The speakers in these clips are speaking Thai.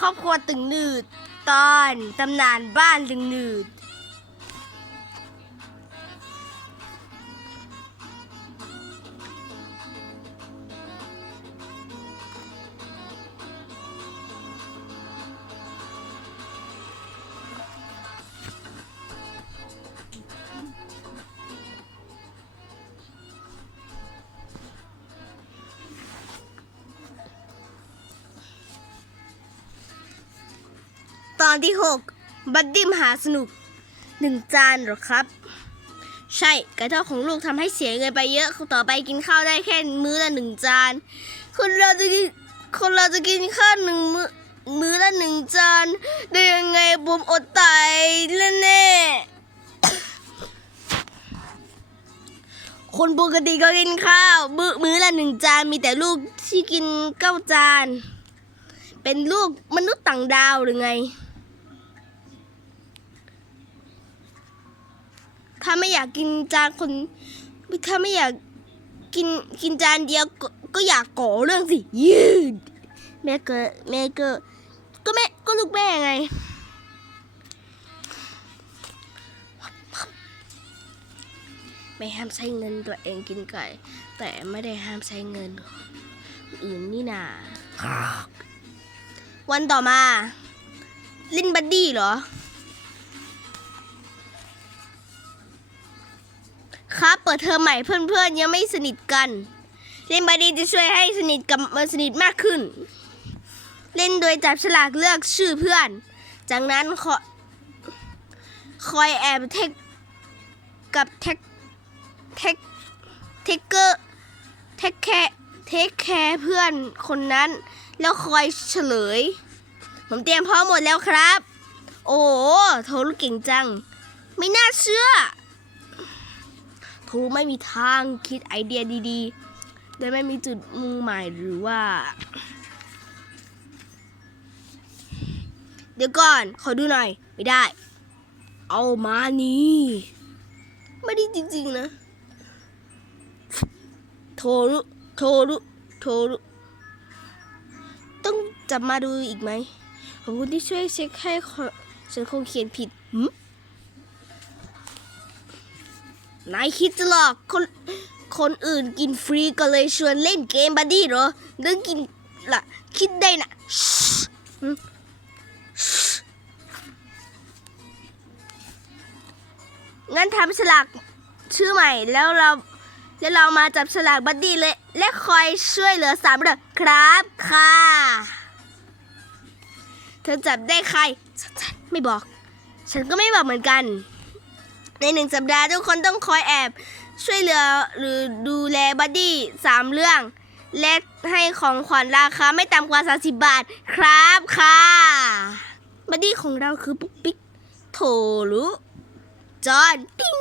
ครอบครัวตึงหนืด ตอนตำนานบ้านตึงหนืด อนที่ 6 บัดดี้มหาสนุกหนึ่งจานหรอครับ ใช่ไก่ทอดของลูกทำให้เสียเงินไปเยอะต่อไปกินข้าวได้แค่มื้อละหนึ่งจาน คนเราจะกินคนเราจะกินข้าวหนึ่งมื้อมื้อละหนึ่งจานได้ยังไงผมอดตายแน่คนปกติก็กินข้าวมื้อมื้อละหนึ่งจานมีแต่ลูกที่กินเก้าจาน เป็นลูกมนุษย์ต่างดาวหรือไง ถ้าไม่อยากกินจานคน ถ้าไม่อยากกินกินจานเดียวก็ก็อยากก่อเรื่องสิยืดแม่ก็แม่ก็ก็แม่ก็ลูกแม่ไงไม่ห้ามใช้เงินตัวเองกินไก่ แต่ไม่ได้ห้ามใช้เงินคนอื่นนี่นาวันต่อมา ลินบัดดี้เหรอ ครับเปิดเทอมใหม่เพื่อนๆยังไม่สนิทกัน เล่นบัดดี้จะช่วยให้สนิทกับมาสนิทมากขึ้น เล่นโดยจับฉลากเลือกชื่อเพื่อน จากนั้นคอคอยแอบเทคกับเทคเทคเทคเกอร์เทคแคร์เทคแคร์เพื่อนคนนั้น แล้วคอยเฉลย ผมเตรียมพร้อมหมดแล้วครับ โอ้โหโทรู้เก่งจัง ไม่น่าเชื่อ โทไม่มีทางคิดไอเดียดีๆโดยไม่มีจุดมุ่งหมายหรือว่า เดี๋ยวก่อน ขอดูหน่อย ไม่ได้ เอามานี่ไม่ได้จริงๆนะ โทรุโทรุโทรุต้องจับมาดูอีกไหมขอบคุณที่ช่วยเช็คให้ฉันคงเขียนผิดหืม นายคิดจะหลอกคนคนอื่นกินฟรีก็เลยชวนเล่นเกมบัดดี้เหรอเรื่องกินล่ะ คิดได้นะงั้นทำฉลากชื่อใหม่แล้วเราแล้วเรามาจับฉลากบัดดี้เลย และคอยช่วยเหลือสามเรื่อครับค่ะ เธอจับได้ใคร ฉันไม่บอก ฉันก็ไม่บอกเหมือนกัน ในหนึ่งสัปดาห์ทุกคนต้องคอยแอบ ช่วยเหลือหรือดูแลบัดดี้สามเรื่อง และให้ของขวัญราคาไม่ต่ำกว่า30บาทครับค่ะ บัดดี้ของเราคือปุ๊กปิ๊กโถรุจอนปิ้ง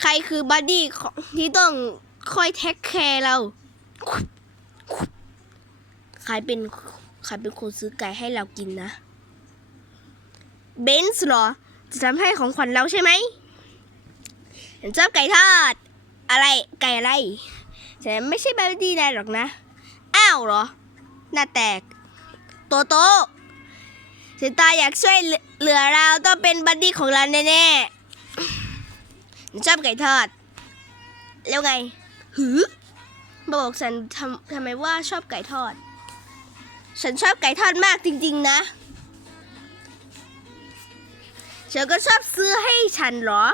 ใครคือบัดดี้ของที่ต้องคอยเทคแคร์เรา ใครเป็นใครเป็นคนซื้อไก่ให้เรากินนะเบนซ์เหรอ จะทำให้ของขวัญเราใช่ไหมฉันชอบไก่ทอด อะไรไก่อะไรฉันไม่ใช่บัดดี้นายหรอกนะ อ้าวเหรอ หน้าแตก โตโตสิตาอยากช่วยเหลือเราต้องเป็นบัดดี้ของเราแน่ๆฉันชอบไก่ทอด แล้วไง หือมาบอกฉันทำทำไมว่าชอบไก่ทอด ฉันชอบไก่ทอดมากจริง ๆ นะ ฉันก็ชอบซื้อให้ฉันเหรอ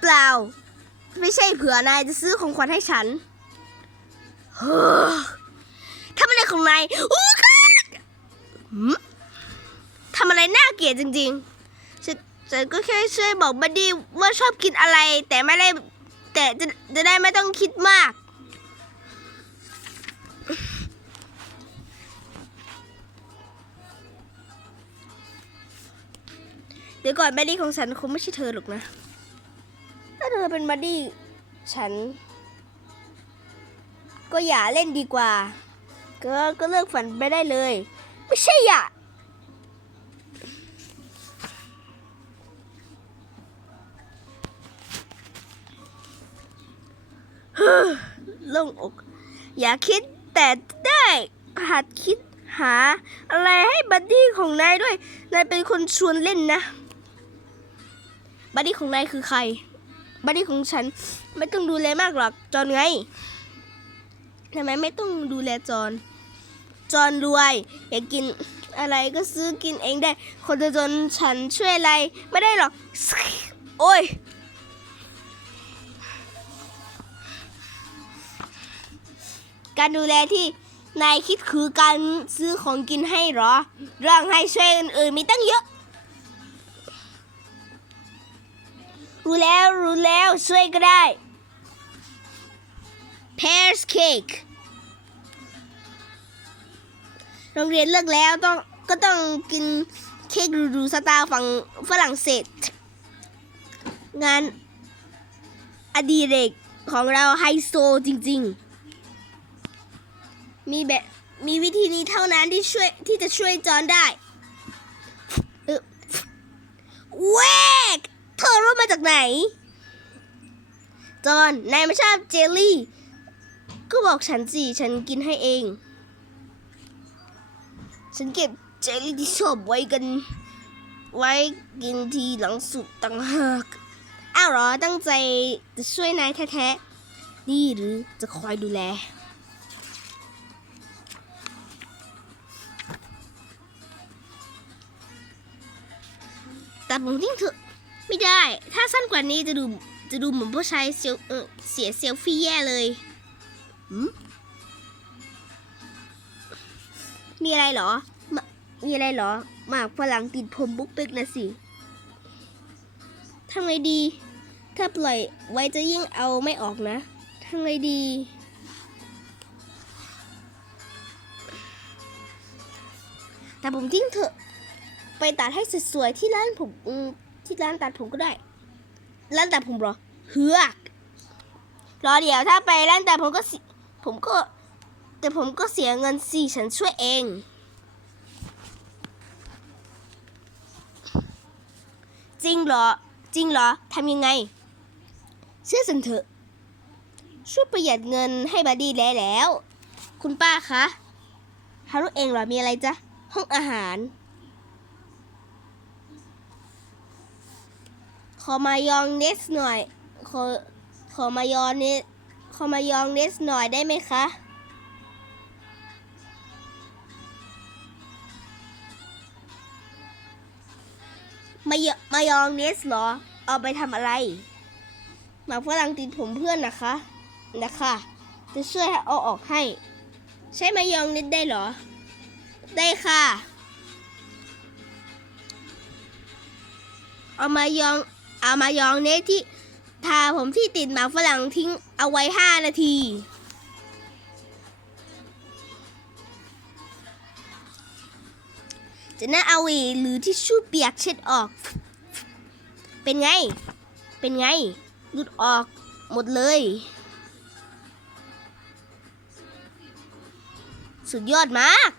เปล่า ไม่ใช่เผื่อนายจะซื้อของขวัญให้ฉันเฮ้อทำอะไรของนายอู้ค่ะทำอะไรน่าเกลียดจริง ๆ ฉันฉันก็แค่ช่วยบอกบัดดี้ว่าชอบกินอะไร แต่ไม่ได้แต่จะจะได้ไม่ต้องคิดมาก ดี๋ยวก่อนบัดดี้ของฉันคงไม่ใช่เธอหรอกนะ ถ้าเธอเป็นบัดดี้ฉัน ก็อย่าเล่นดีกว่า ก็ก็เลิกฝันไปได้เลย ไม่ใช่อย่าโล่งอก อย่าคิดแต่ได้หัดคิดหาอะไรให้บัดดี้ของนายด้วย นายเป็นคนชวนเล่นนะ บัดดี้ของนายคือใคร บัดดี้ของฉันไม่ต้องดูแลมากหรอก จอนไงทำไมไม่ต้องดูแลจอนจอนรวย อยากกินอะไรก็ซื้อกินเองได้ คนจนฉันช่วยอะไรไม่ได้หรอก โอ้ยการดูแลที่นายคิดคือการซื้อของกินให้หรอ เรื่องให้ช่วยอื่นๆมีตั้งเยอะ รู้แล้วรู้แล้วช่วยก็ได้ pears cake โรงเรียนเลิกแล้วต้องก็ต้องกินเค้กหรูๆสไตล์ฝั่งฝรั่งเศส งานอดีเรกของเราไฮโซจริงๆ มีแบบมีวิธีนี้เท่านั้นที่ช่วยที่จะช่วยจอนได้เออแวก เธอรู้มาจากไหน จอนนายไม่ชอบเจลลี่ ก็บอกฉันสิ ฉันกินให้เอง ฉันเก็บเจลลี่ที่ชอบไว้กัน ไว้กินทีหลังสุดต่างหากอ้าวเหรอตั้งใจจะช่วยนายแท้ๆ นี่หรือจะคอยดูแลแต่ผมทิ้งเถอะ ไม่ได้ ถ้าสั้นกว่านี้จะดูจะดูเหมือนผู้ชายเซลเออเสียเซลฟี่แย่เลยหืมมีอะไรเหรอมะมีอะไรเหรอ หมากฝรั่งติดผมบุ๊กเป๊กนะสิทำไงดี ถ้าปล่อยไว้จะยิ่งเอาไม่ออกนะทำไงดี แต่ผมทิ้งเถอะ ไปตัดให้สวยๆที่ร้านผมอืม ที่ร้านตัดผมก็ได้ ร้านตัดผมเหรอ เฮือกรอเดี๋ยวถ้าไปร้านตัดผมก็ผมก็ แต่ผมก็เสียเงินสิฉันช่วยเอง จริงเหรอ จริงเหรอทำยังไง เชื่อฉันเถอะ ช่วยประหยัดเงินให้บัดดี้แล้วแล้ว คุณป้าคะฮารุเองเหรอมีอะไรจ๊ะ ห้องอาหาร อมายองเนสหน่อย ขอขอมายองเนสขอมายองเนสหน่อยได้ไหมคะ มายมายองเนสเหรอ เอาไปทำอะไร มาฝรั่งติดผมเพื่อนนะคะ นะคะ จะช่วยเอาออกให้ ใช้มายองเนสได้เหรอ ได้ค่ะเอามายอง เอามายองเนสที่ทาผมที่ติดหมากฝรั่งทิ้งเอาไว้ 5 นาที จะน่าเอาอีหรือที่ชู่เปียกเช็ดออก เป็นไง เป็นไงหลุดออกหมดเลย สุดยอดมาก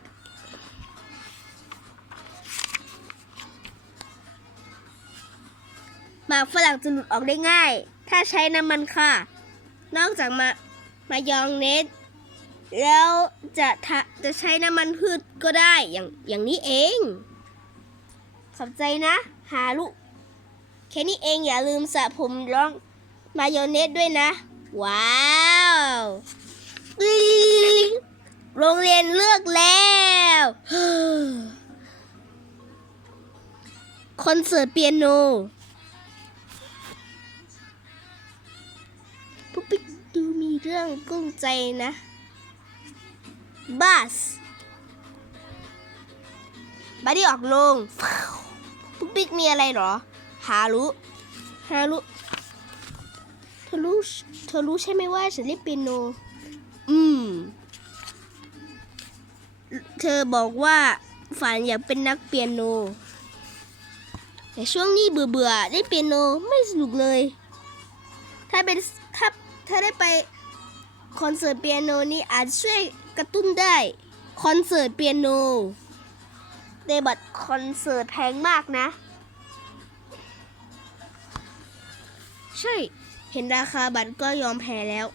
ากฝรั่งจะหลุดออกได้ง่าย ถ้าใช้น้ำมันค่ะ นอกจากมามายองเนสแล้วจะจะใช้น้ำมันพืชก็ได้อย่างอย่างนี้เอง ขอบใจนะ หาลูกแค่นี้เองอย่าลืมสระผมร้องมายองเนสด้วยนะ ว้าวโรงเรียนเลือกแล้วคอนเสิร์ตเปียโน เรื่องกุ้งใจนะบัสบัดดี้ออกลงปุ๊บปิ๊กมีอะไรเหรอหารู้หารู้เธอรู้เธอรู้ใช่ไหมว่าฉันเล่นเปียโน อืม เธอบอกว่าฝันอยากเป็นนักเปียโน แต่ช่วงนี้เบื่อเบื่อๆเล่นเปียโนไม่สนุกเลย ถ้าเป็นถ้าถ้าได้ไป คอนเสิร์ตเปียโนนี่อาจจะช่วยกระตุ้นได้คอนเสิร์ตเปียโนแต่บัตรคอนเสิร์ตแพงมากนะ ใช่ เห็นราคาบัตรก็ยอมแพ้แล้ว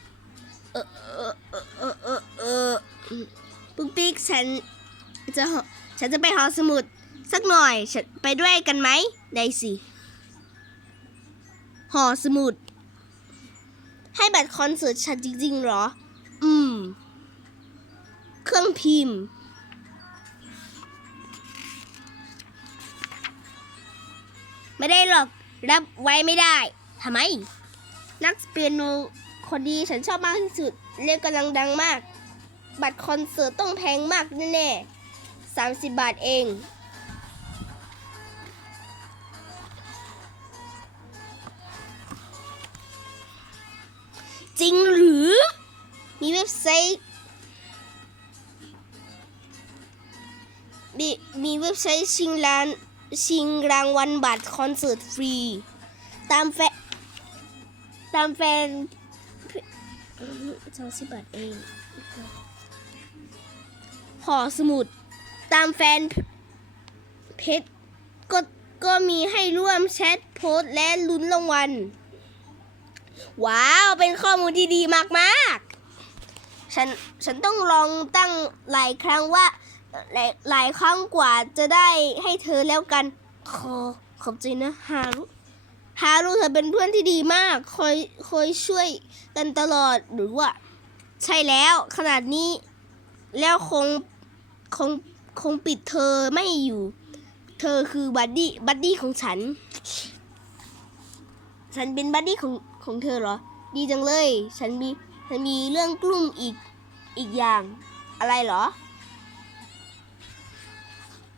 เออเออเออเออเออเออปุ๊กปิ๊กฉันจะฉันจะไปหอสมุด สักหน่อย ฉันไปด้วยกันไหม ได้สิ หอสมุด ให้บัตรคอนเสิร์ตฉันจริงๆเหรอ อืม เครื่องพิมพ์ ไม่ได้หรอก รับไว้ไม่ได้ทำไม นักเปียโนคนดีฉันชอบมากที่สุด เรียกกำลังดังมาก บัตรคอนเสิร์ตต้องแพงมากแน่ๆสามสิบบาทเอง จริงหรือ มีเว็บไซต์ มีมีเว็บไซต์ชิงรานชิงรางวัลบัตรคอนเสิร์ตฟรี ตามแฟนตามแฟนสองสิบบาทเอง หอสมุด ตามแฟนเพจก็ก็มีให้ร่วมแชทโพสและลุ้นรางวัล ว้าวเป็นข้อมูลที่ดีมากๆ ฉันฉันต้องลองตั้งหลายครั้งว่าหลายหลายครั้งกว่าจะได้ให้เธอแล้วกัน ขอขอบใจนะฮารุฮารุเธอเป็นเพื่อนที่ดีมากคอยคอยช่วยกันตลอดหรือว่า ใช่แล้วขนาดนี้ แล้วคงคงคงปิดเธอไม่อยู่ เธอคือบัดดี้บัดดี้ของฉัน ฉันเป็นบัดดี้ของ ของเธอเหรอ ดีจังเลย ฉันมีฉันมีเรื่องกลุ่มอีกอีกอย่างอะไรเหรอ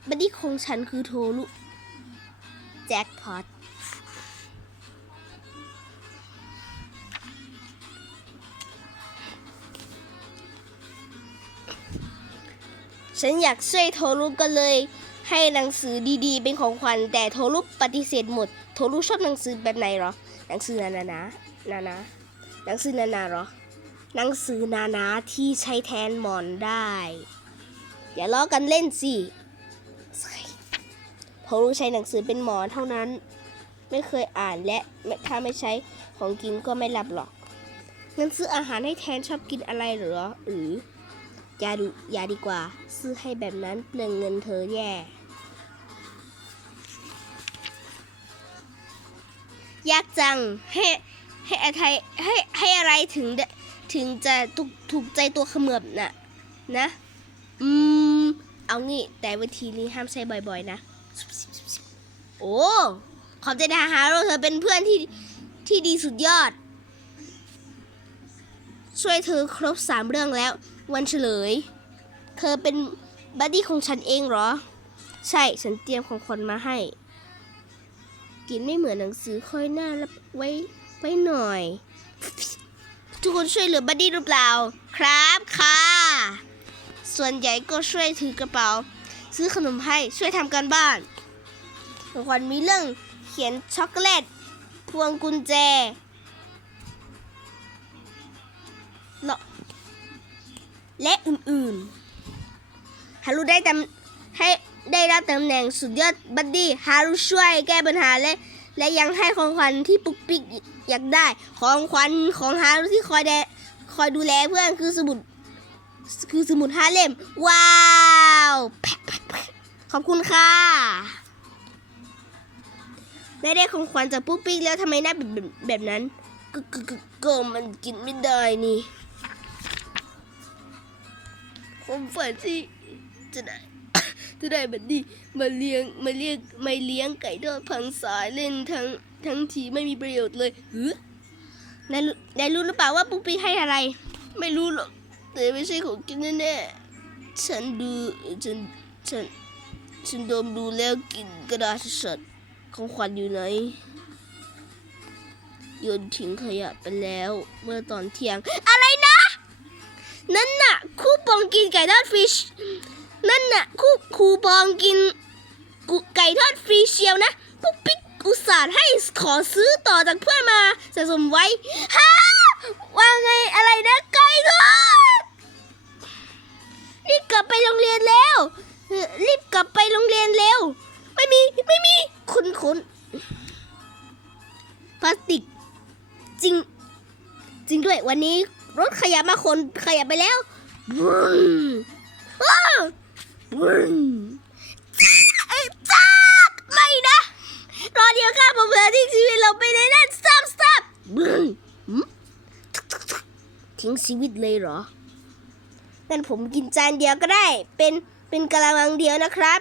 บัดดี้ของฉันคือโทรุแจ็คพอตฉันอยากช่วยโทรุก็เลย ให้หนังสือดีๆ เป็นของขวัญแต่โทรุปฏิเสธหมด โทรุชอบหนังสือแบบไหนเหรอ หนังสือนานานานานาหนังสือนานาเหรอ หนังสือนานาที่ใช้แทนหมอนได้ อย่าล้อกันเล่นสิโทรุใช้หนังสือเป็นหมอนเท่านั้น ไม่เคยอ่านและไม่ถ้าไม่ใช้ของกินก็ไม่หลับหรอกงั้นซื้ออาหารให้แทนชอบกินอะไรเหรอ หรืออย่าดูอย่าดีกว่า ซื้อให้แบบนั้นเปลืองเงินเธอแย่ ยากจังให้ให้อะไรให้ให้อะไรถึงได้ถึงจะถูกถูกใจตัวเขมือบน่ะนะ อืม เอางี้ แต่วิธีนี้ห้ามใช้บ่อยๆ นะ โอ้ ขอบใจนะฮาโร่เธอเป็นเพื่อนที่ที่ดีสุดยอด ช่วยเธอครบสามเรื่องแล้ว วันเฉลย เธอเป็นบัดดี้ของฉันเองเหรอ ใช่ ฉันเตรียมของขวัญมาให้ กินไม่เหมือนหนังสือค่อยหน้ารับไว้ไว้หน่อย ทุกคนช่วยเหลือบัดดี้หรือเปล่า ครับค่ะ ส่วนใหญ่ก็ช่วยถือกระเป๋า ซื้อขนมให้ช่วยทำการบ้านของขวัญมีเรื่องเขียนช็อกโกแลตพวงกุญแจและและอื่นๆฮารุได้ตำให้ ได้รับตำแหน่งสุดยอดบัดดี้ฮารุช่วยแก้ปัญหาและ และยังให้ของขวัญที่ปุกปิกอยากได้ ของขวัญของฮารุที่คอยแดคอยดูแลเพื่อนคือสมุดคือสมุดห้าเล่ม ว้าวขอบคุณค่ะได้ได้ของขวัญจากปุ๊กปิ๊กแล้วทำไมหน้าแบบแบบแบบนั้นก็ก็ก็ก็มันกินไม่ได้นี่ผมฝันที่จะได้ จะได้บัดดี้มาเลี้ยงมาเลี้ยงมาเลี้ยงไก่ทอดพังสายเล่นทั้งทั้งทีไม่มีประโยชน์เลยหือนายรู้นายรู้หรือเปล่าว่าปุ๊กปิ๊กให้อะไร ไม่รู้หรอกแต่ไม่ใช่ของกินแน่ๆฉันดูฉันฉันฉันดมดูแล้วกินกระดาษสดของขวัญอยู่ไหนโยนทิ้งขยะไปแล้วเมื่อตอนเที่ยง อะไรนะ นั่นน่ะ คู่ปองกินไก่ทอดฟิช นั่นน่ะคูคูปองกินกุไก่ทอดฟรีเชียวนะปุ๊กปิ๊กอุตส่าห์ให้ขอซื้อต่อจากเพื่อนมาสะสมไว้ฮ่าว่าไงอะไรนะไก่ทอดรีบกลับไปโรงเรียนแล้วรีบกลับไปโรงเรียนเร็ว ไม่มีไม่มีคุณคุณพลาสติกจริง จริงด้วยวันนี้รถขยับมาคนขยับไปแล้วบึ้มอ้าว บึ้มจ้าเอ้จ้าไม่นะ รอเดียวค่ะผมเหลือทิ้งชีวิตเราไปในนั้น stop stop บึ้มหืมทิ้งชีวิตเลยเหรองั้นผมกินจานเดียวก็ได้ เป็นเป็นกะละมังเดียวนะครับ